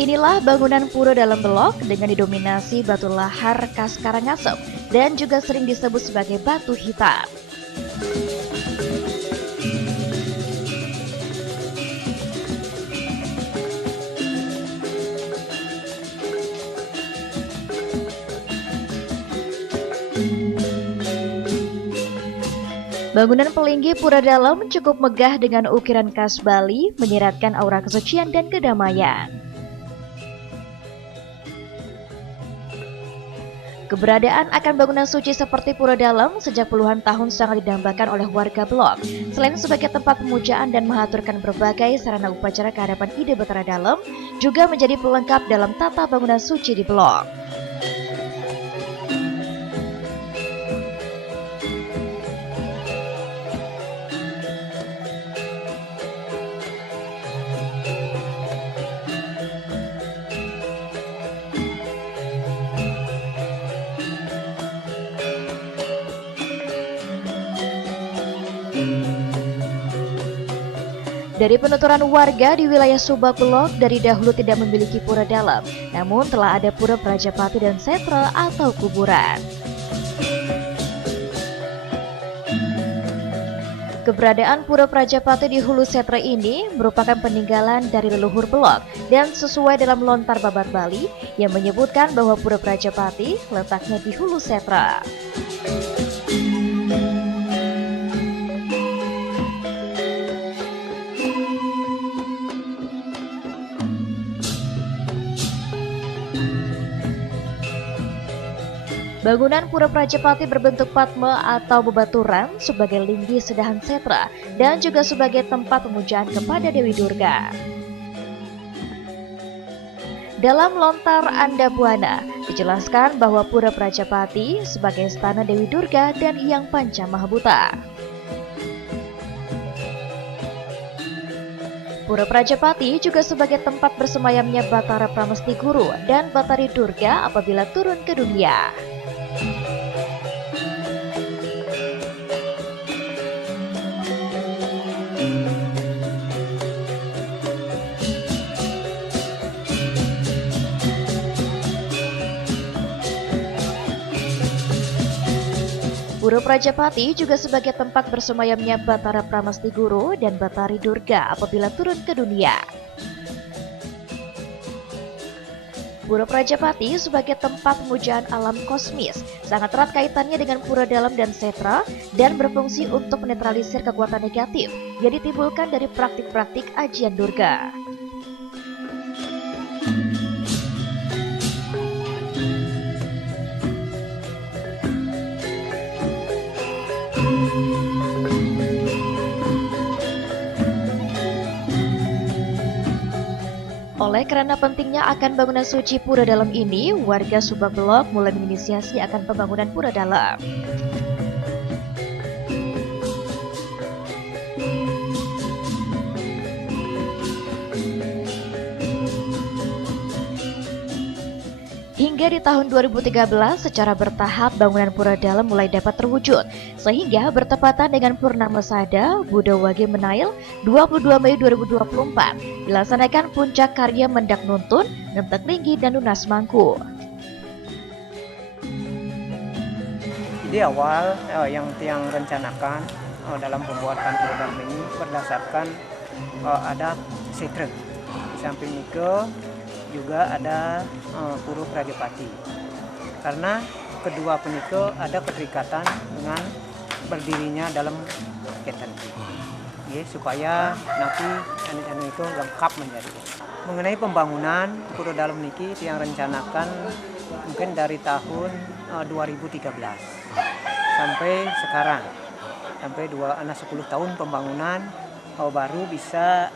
Inilah bangunan pura dalam blok dengan didominasi batu lahar khas Karangasem dan juga sering disebut sebagai batu hitam. Bangunan Pelinggi Pura Dalam cukup megah dengan ukiran khas Bali, menyiratkan aura kesucian dan kedamaian. Keberadaan akan bangunan suci seperti Pura Dalam sejak puluhan tahun sangat didambakan oleh warga blok. Selain sebagai tempat pemujaan dan mengaturkan berbagai sarana upacara kehadapan Ide Batara Dalam, juga menjadi pelengkap dalam tata bangunan suci di blok. Dari penuturan warga di wilayah Subak Blok dari dahulu tidak memiliki pura dalam, namun telah ada pura Prajapati dan Setra atau kuburan. Keberadaan Pura Prajapati di Hulu Setra ini merupakan peninggalan dari leluhur Blok dan sesuai dalam lontar Babat Bali yang menyebutkan bahwa Pura Prajapati letaknya di Hulu Setra. Bangunan Pura Prajapati berbentuk padma atau bebaturan sebagai linggi sedahan setra dan juga sebagai tempat pemujaan kepada Dewi Durga. Dalam lontar Andabuana dijelaskan bahwa Pura Prajapati sebagai istana Dewi Durga dan Hyang Panca Mahabuta. Pura Prajapati juga sebagai tempat bersemayamnya Batara Pramesti Guru dan Batari Durga apabila turun ke dunia. Pura Prajapati juga sebagai tempat bersemayamnya Batara Pramesti Guru dan Batari Durga apabila turun ke dunia. Pura Prajapati sebagai tempat pemujaan alam kosmis sangat erat kaitannya dengan Pura Dalam dan Setra dan berfungsi untuk menetralisir kekuatan negatif yang ditimbulkan dari praktik-praktik ajian Durga. Oleh karena pentingnya akan bangunan suci Pura Dalam ini, warga Subak Blok mulai menginisiasi akan pembangunan Pura Dalam. Hingga di tahun 2013 secara bertahap bangunan Pura Dalam mulai dapat terwujud, sehingga bertepatan dengan Purnama Sada Buddha Wage Menail 22 Mei 2024 dilaksanakan puncak karya Mendak Nuntun, Ngentek Linggi dan Lunas Mangku. Jadi awal yang tiang rencanakan dalam pembuatan Pura Dalam ini berdasarkan ada setre, di samping itu juga ada Pura Prajapati, karena kedua penikah ada keterikatan dengan berdirinya dalam ketan, ya, supaya nanti anu itu lengkap menjadi. Mengenai pembangunan Pura Dalam niki yang rencanakan mungkin dari tahun 2013 sampai sekarang, sampai 10 tahun pembangunan baru bisa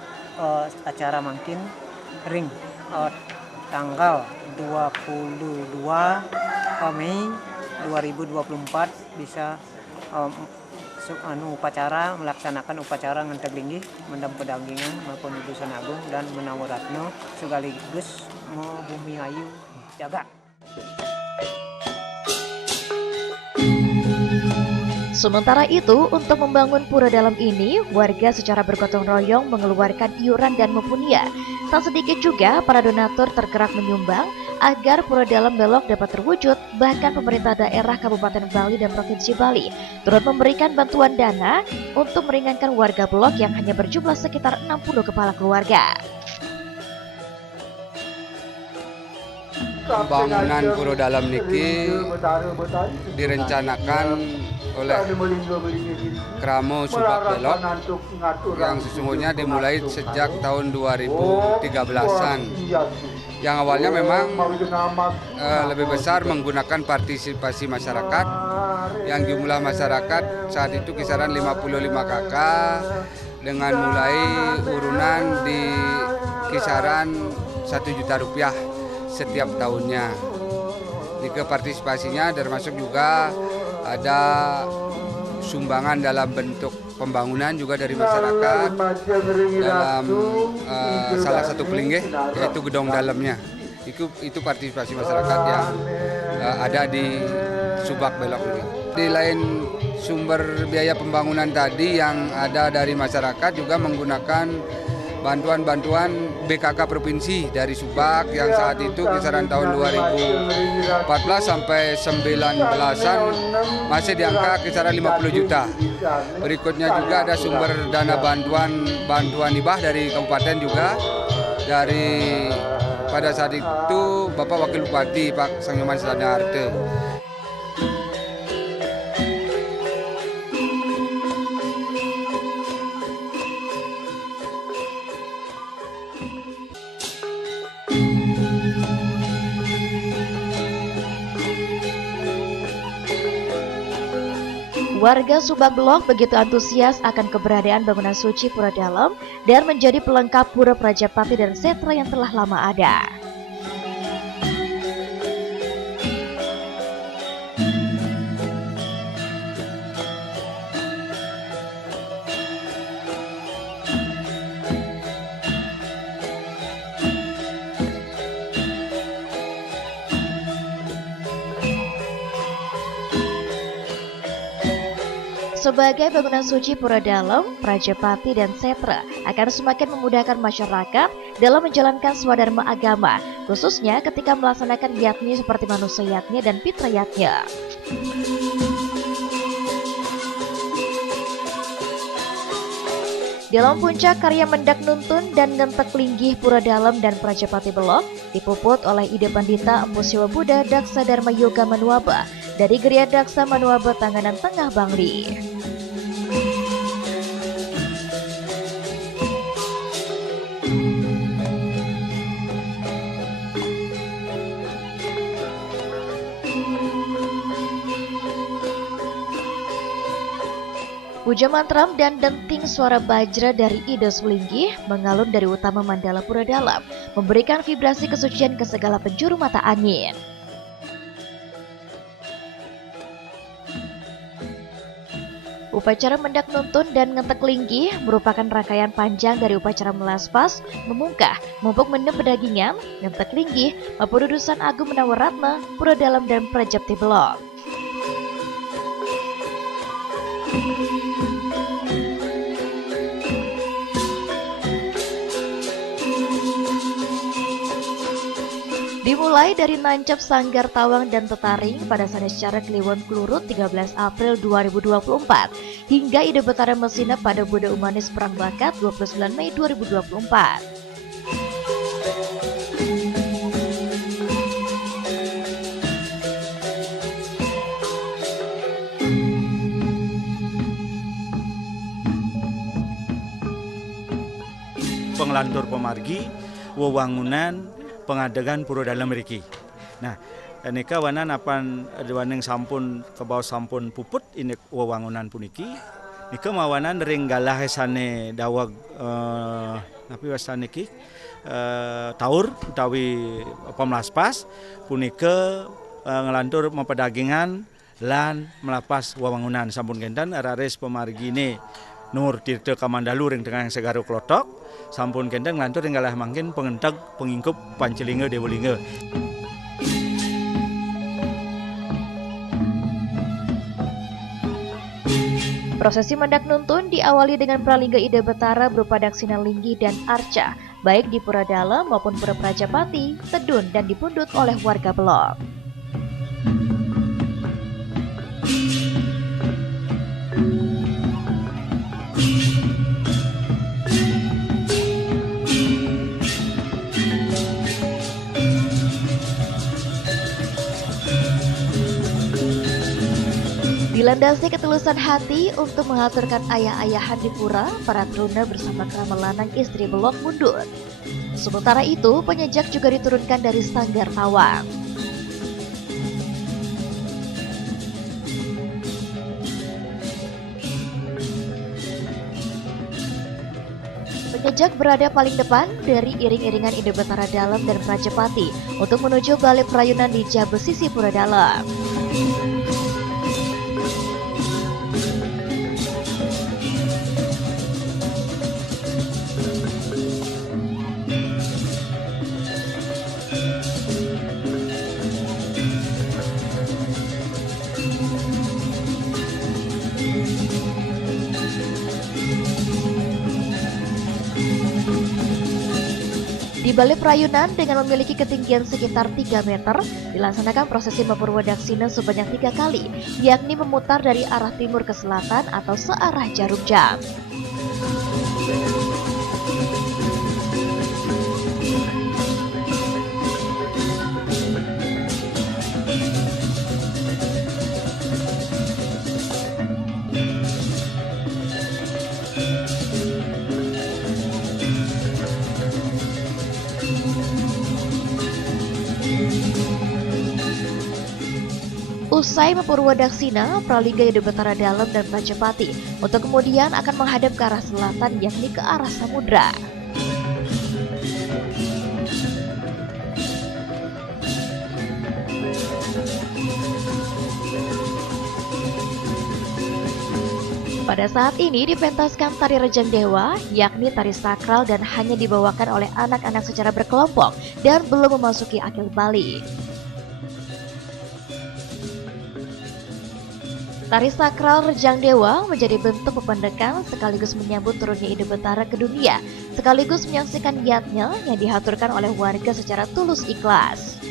acara mangkin ring tanggal 22 Mei 2024 bisa melaksanakan upacara ngenteg linggih mendam pedagingan maupun utusan agung dan menawaratno sekaligus mau bumi ayu jaga. Sementara itu, untuk membangun pura dalam ini, warga secara bergotong royong mengeluarkan iuran dan mempunyai. Tak sedikit juga para donatur tergerak menyumbang agar pura dalam Belok dapat terwujud. Bahkan pemerintah daerah Kabupaten Bali dan Provinsi Bali turut memberikan bantuan dana untuk meringankan warga Belok yang hanya berjumlah sekitar 60 kepala keluarga. Pembangunan pura dalam niki direncanakan oleh Kramo Subak Belok yang sesungguhnya dimulai sejak tahun 2013-an. Yang awalnya memang lebih besar menggunakan partisipasi masyarakat, yang jumlah masyarakat saat itu kisaran 55 KK dengan mulai urunan di kisaran 1 juta rupiah setiap tahunnya. Jika partisipasinya termasuk juga ada sumbangan dalam bentuk pembangunan juga dari masyarakat dalam salah satu pelinggih yaitu gedong dalamnya. Itu partisipasi masyarakat yang ada di Subak Belok ini. Di lain sumber biaya pembangunan tadi yang ada dari masyarakat juga menggunakan bantuan-bantuan BKK Provinsi dari Subak yang saat itu kisaran tahun 2014 sampai 19-an masih di angka kisaran 50 juta. Berikutnya juga ada sumber dana bantuan hibah dari kabupaten juga. Dari pada saat itu Bapak Wakil Bupati Pak Sangyoman Sadanarte. Warga Subak Belok begitu antusias akan keberadaan bangunan suci Pura Dalam dan menjadi pelengkap Pura Prajapati dan Setra yang telah lama ada. Sebagai bangunan suci Pura Dalam, Prajapati dan Setra akan semakin memudahkan masyarakat dalam menjalankan swadharma agama, khususnya ketika melaksanakan yatnya seperti manusia yatnya dan pitra yatnya. Dalam puncak karya Mendak Nuntun dan Ngentek Linggih Pura Dalam dan Prajapati Belok dipuput oleh ide Pandita Empu Siwa Buddha Daksa Dharma Yoga Manuaba dari Geria Daksa Manuaba Tanganan Tengah Bangli. Puja mantram dan denting suara bajra dari Ida Sulinggih mengalun dari utama Mandala Pura Dalam, memberikan vibrasi kesucian ke segala penjuru mata angin. Upacara Mendak Nuntun dan Ngentek Linggih merupakan rangkaian panjang dari upacara melaspas, memungkah, mumpuk mendem pedagingan, Ngentek Linggih, maupun udusan Agung Menawaratna, Pura Dalam dan Prajapati Belok. Dimulai dari nancap Sanggar Tawang dan Tetaring pada Sanescara Kliwon Klurut 13 April 2024 hingga Ide Betara Mesina pada Buddha Umanis Perang Bakat 29 Mei 2024. Penglantur pemargi wewangunan pengadegan Pura Dalam mriki. Nah, nika wanan apan waneng sampun kebawa sampun puput ini wewangunan puniki Nika mawanan ringgalah esane dawag napi wasane ki taur utawi pemlaspas punika ngelantur mempedagingan lan melapas wewangunan sampun kenten araris pemargine Nur Tirta Kamandalu ring tengah Segaro Klotok sampun kenten ngelantur ringgalah mangkin pengenteg pengingkup Pancelinga Dewalinga. Prosesi mendak nuntun diawali dengan pralingga Ida Betara berupa daksina linggi dan arca, baik di Pura Dalam maupun Pura Prajapati, Tedun, dan dipundut oleh warga Belok. Dilandasi ketulusan hati untuk mengaturkan ayah-ayahan di pura, para truna bersama krama lanang istri Belok mundur. Sementara itu, penyejak juga diturunkan dari Sanggar Tawang. Penyejak berada paling depan dari iring-iringan Ida Betara Dalam dan Prajapati untuk menuju Balai Perayunan di Jabesisi Pura Dalam. Di Balai Perayunan dengan memiliki ketinggian sekitar 3 meter, dilaksanakan prosesi Mapurwadaksina sebanyak 3 kali, yakni memutar dari arah timur ke selatan atau searah jarum jam. Usai Mapurwadaksina, pralingga Ida Betara Dalam dan Prajapati untuk kemudian akan menghadap ke arah selatan yakni ke arah samudra. Pada saat ini dipentaskan tari Rejang Dewa, yakni tari sakral dan hanya dibawakan oleh anak-anak secara berkelompok dan belum memasuki akil Bali. Tari sakral Rejang Dewa menjadi bentuk pependekan sekaligus menyambut turunnya Ida Betara ke dunia, sekaligus menyaksikan niatnya yang dihaturkan oleh warga secara tulus ikhlas.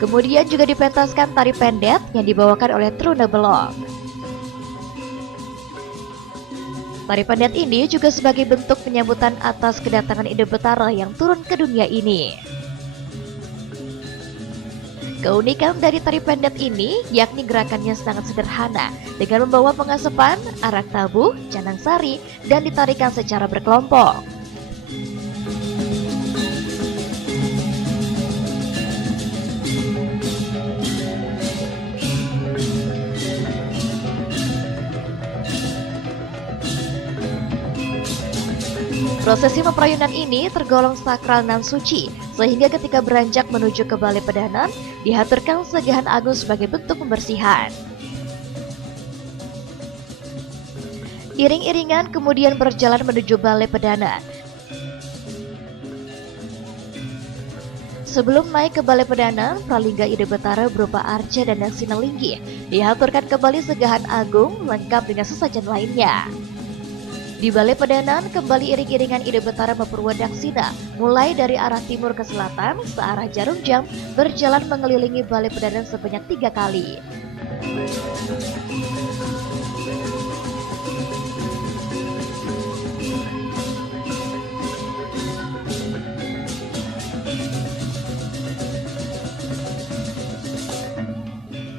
Kemudian juga dipentaskan tari pendet yang dibawakan oleh Truna Belok. Tari pendet ini juga sebagai bentuk penyambutan atas kedatangan Ida Betara yang turun ke dunia ini. Keunikan dari tari pendet ini yakni gerakannya sangat sederhana dengan membawa pengasepan, arak tabuh, canang sari, dan ditarikan secara berkelompok. Prosesi Meprayunan ini tergolong sakral dan suci, sehingga ketika beranjak menuju ke Balai Pedanan, dihaturkan segahan agung sebagai bentuk pembersihan. Iring-iringan kemudian berjalan menuju Balai Pedanan. Sebelum naik ke Balai Pedanan, pralingga Ida Betara berupa arca dan daksina linggi dihaturkan kembali segahan agung lengkap dengan sesajen lainnya. Di Balai Pedanan, kembali iring-iringan Ida Betara Mapurwadaksina, mulai dari arah timur ke selatan, searah jarum jam, berjalan mengelilingi Balai Pedanan sebanyak 3 kali.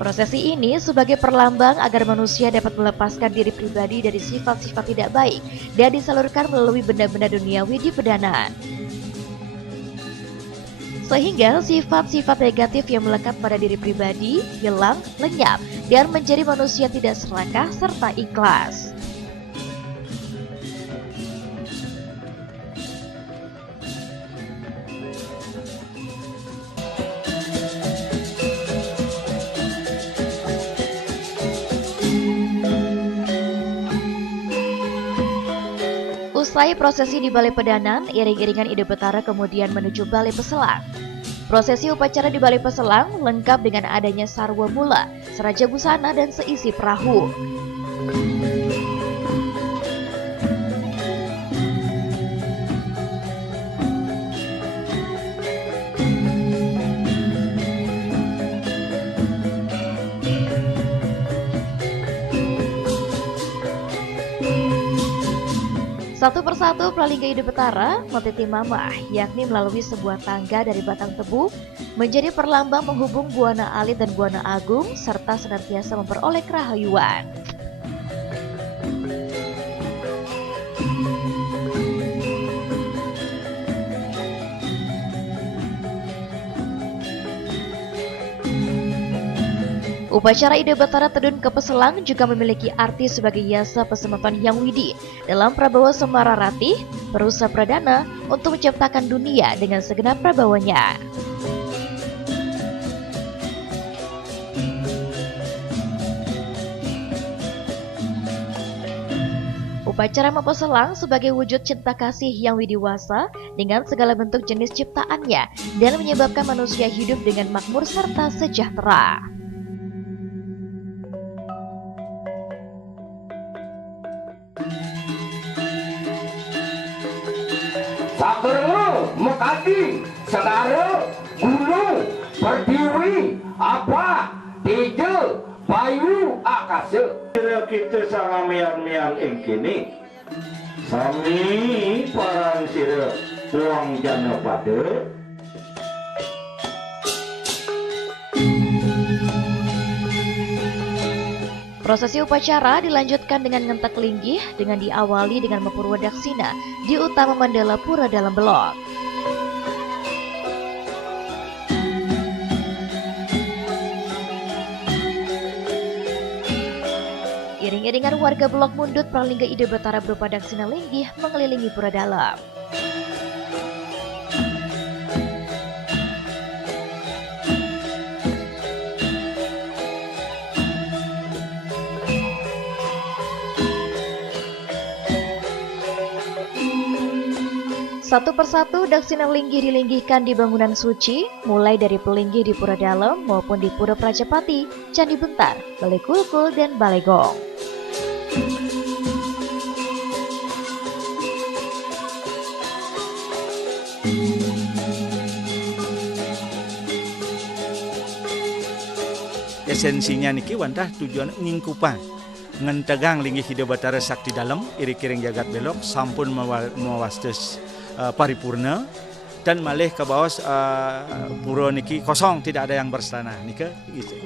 Prosesi ini sebagai perlambang agar manusia dapat melepaskan diri pribadi dari sifat-sifat tidak baik dan disalurkan melalui benda-benda duniawi di pedanan. Sehingga sifat-sifat negatif yang melekat pada diri pribadi hilang, lenyap, dan menjadi manusia tidak serakah serta ikhlas. Usai prosesi di Balai Pedanan, iring-iringan Ide Betara kemudian menuju Balai Peselang. Prosesi upacara di Balai Peselang lengkap dengan adanya sarwa mula, seraja busana, dan seisi perahu. Satu persatu Pralingga Ide Betara Metiti Mamah, yakni melalui sebuah tangga dari batang tebu, menjadi perlambang menghubung Buana Alit dan Buana Agung, serta senantiasa memperoleh kerahayuan. Upacara Ide Betara Tedun ke Peselang juga memiliki arti sebagai yasa Pasemeton Hyang Widi dalam Prabawa Semara Ratih, Perusa Pradana untuk menciptakan dunia dengan segenap prabawanya. Upacara Mempeselang sebagai wujud cinta kasih yang widiwasa dengan segala bentuk jenis ciptaannya dan menyebabkan manusia hidup dengan makmur serta sejahtera. Sakera, Mekati, Sedara, Gunung, Pertiwi, Apa, Teja, Bayu, Akasa. Kita sangat mian-mian engkini. Sami parang sira uang jana pada. Prosesi upacara dilanjutkan dengan ngentek linggih dengan diawali dengan mempurwadaksina di utama Mandala Pura Dalam Belok. Iring-iringan warga Belok Mundut Pralingga Ide Betara berupa daksina linggih mengelilingi Pura Dalam. Satu persatu daksina linggih dilinggihkan di bangunan suci, mulai dari pelinggih di Pura Dalam maupun di Pura Prajapati, Candi Bentar, Balai Kulkul, dan Balai Gong. Esensinya niki wantah tujuan ngingkupan ngentegang linggih Ide Betara sakti dalam iri-kiring jagat belok sampun mawastes paripurna dan malih ke bawah pura niki kosong, tidak ada yang berstanah nika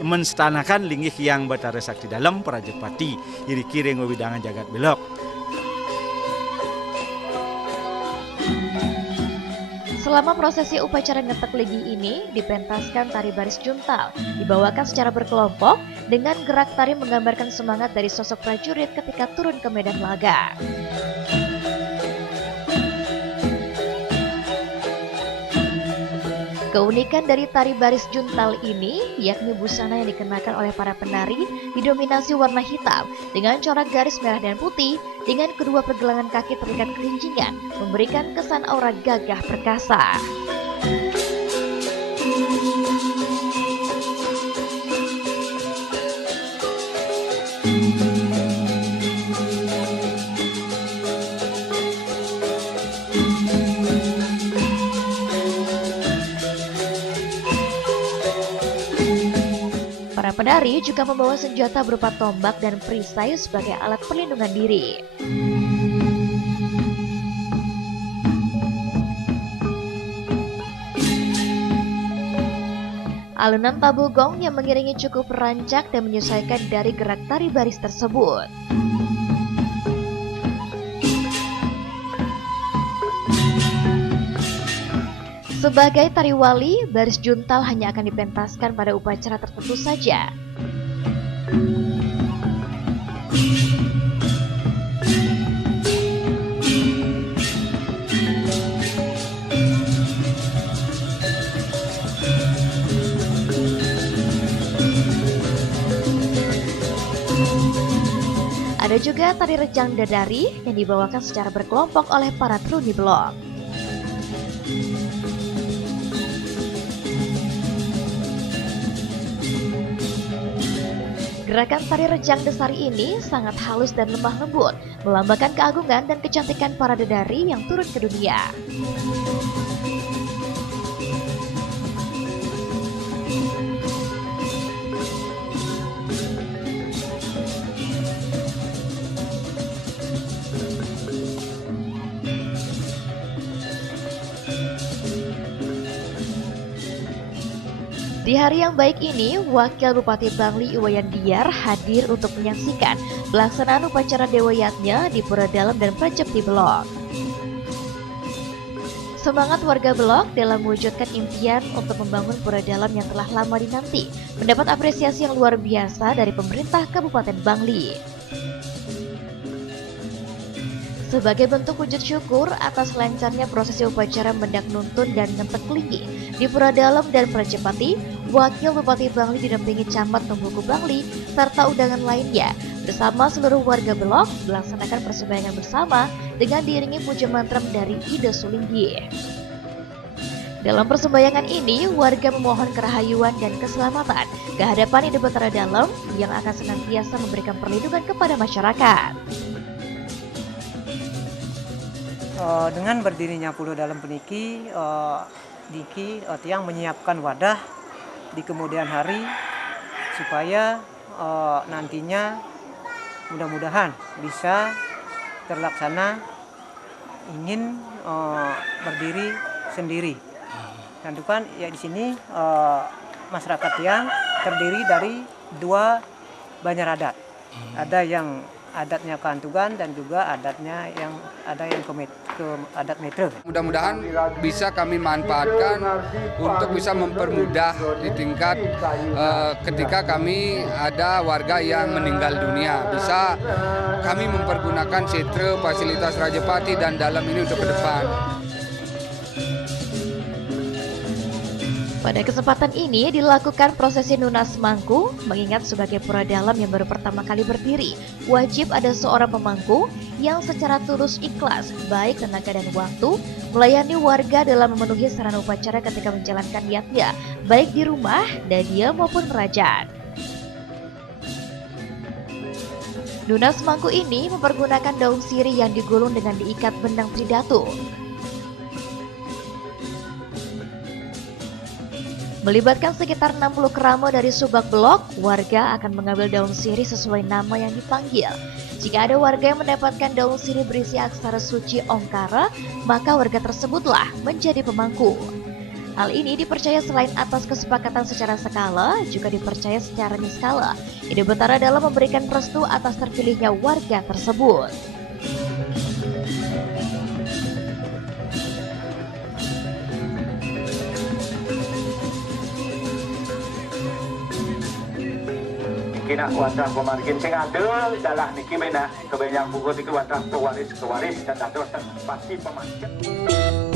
menstanakan linggih yang Betara sakti dalam Prajapati iri-kiring wewidangan jagat belok. Selama prosesi upacara ngetek linggih ini dipentaskan tari baris juntal, dibawakan secara berkelompok dengan gerak tari menggambarkan semangat dari sosok prajurit ketika turun ke medan laga. Keunikan dari tari baris juntal ini yakni busana yang dikenakan oleh para penari didominasi warna hitam dengan corak garis merah dan putih dengan kedua pergelangan kaki terikat kelincingan memberikan kesan aura gagah perkasa. Para penari juga membawa senjata berupa tombak dan perisai sebagai alat perlindungan diri. Alunan tabugong yang mengiringi cukup rancak dan menyesuaikan dari gerak tari baris tersebut. Sebagai tari wali, baris juntal hanya akan dipentaskan pada upacara tertentu saja. Ada juga tari rejang dadari yang dibawakan secara berkelompok oleh para truni blok. Gerakan tari rejang desari ini sangat halus dan lemah lembut, melambangkan keagungan dan kecantikan para dedari yang turun ke dunia. Di hari yang baik ini, Wakil Bupati Bangli Iwayan Diar hadir untuk menyaksikan pelaksanaan upacara Dewayatnya di Pura Dalam dan Prajepti Belok. Semangat warga Belok dalam mewujudkan impian untuk membangun Pura Dalam yang telah lama dinanti mendapat apresiasi yang luar biasa dari pemerintah Kabupaten Bangli. Sebagai bentuk wujud syukur atas lancarnya prosesi upacara mendak nuntun dan ngentek kelingi di Pura Dalam dan Prajepati, Wakil Bupati Bangli didampingi Camat Tumbuku Bangli serta undangan lainnya bersama seluruh warga Belok melaksanakan persembayangan bersama dengan diiringi puja mantra dari Ida Sulinggi. Dalam persembayangan ini, warga memohon kerahayuan dan keselamatan ke hadapan Ida Batara Dalam yang akan senantiasa memberikan perlindungan kepada masyarakat. Dengan berdirinya Pura Dalam peniki, Diki tiang menyiapkan wadah di kemudian hari supaya nantinya mudah-mudahan bisa terlaksana ingin berdiri sendiri. Dan itu kan ya di sini masyarakat tiang terdiri dari 2 banjar adat. Ada yang adatnya Kantugan dan juga adatnya yang ada yang ke adat Metre. Mudah-mudahan bisa kami manfaatkan untuk bisa mempermudah di tingkat ketika kami ada warga yang meninggal dunia. Bisa kami mempergunakan setre, fasilitas Rajapati dan Dalam ini untuk ke depan. Pada kesempatan ini dilakukan prosesi Nunas Mangku, mengingat sebagai Pura Dalam yang baru pertama kali berdiri, wajib ada seorang pemangku yang secara tulus ikhlas, baik tenaga dan waktu, melayani warga dalam memenuhi sarana upacara ketika menjalankan niatnya, baik di rumah, dadia maupun kerajaan. Nunas Mangku ini mempergunakan daun sirih yang digulung dengan diikat benang tridatu. Melibatkan sekitar 60 kerama dari Subak Belok, warga akan mengambil daun sirih sesuai nama yang dipanggil. Jika ada warga yang mendapatkan daun sirih berisi aksara suci Ongkara, maka warga tersebutlah menjadi pemangku. Hal ini dipercaya selain atas kesepakatan secara skala, juga dipercaya secara niskala. Ida Batara dalam memberikan restu atas terpilihnya warga tersebut. Kina wadah pemargin sing adil dalah niki mena kebanyak buku itu wadah pewaris dan dados pasti pemargin.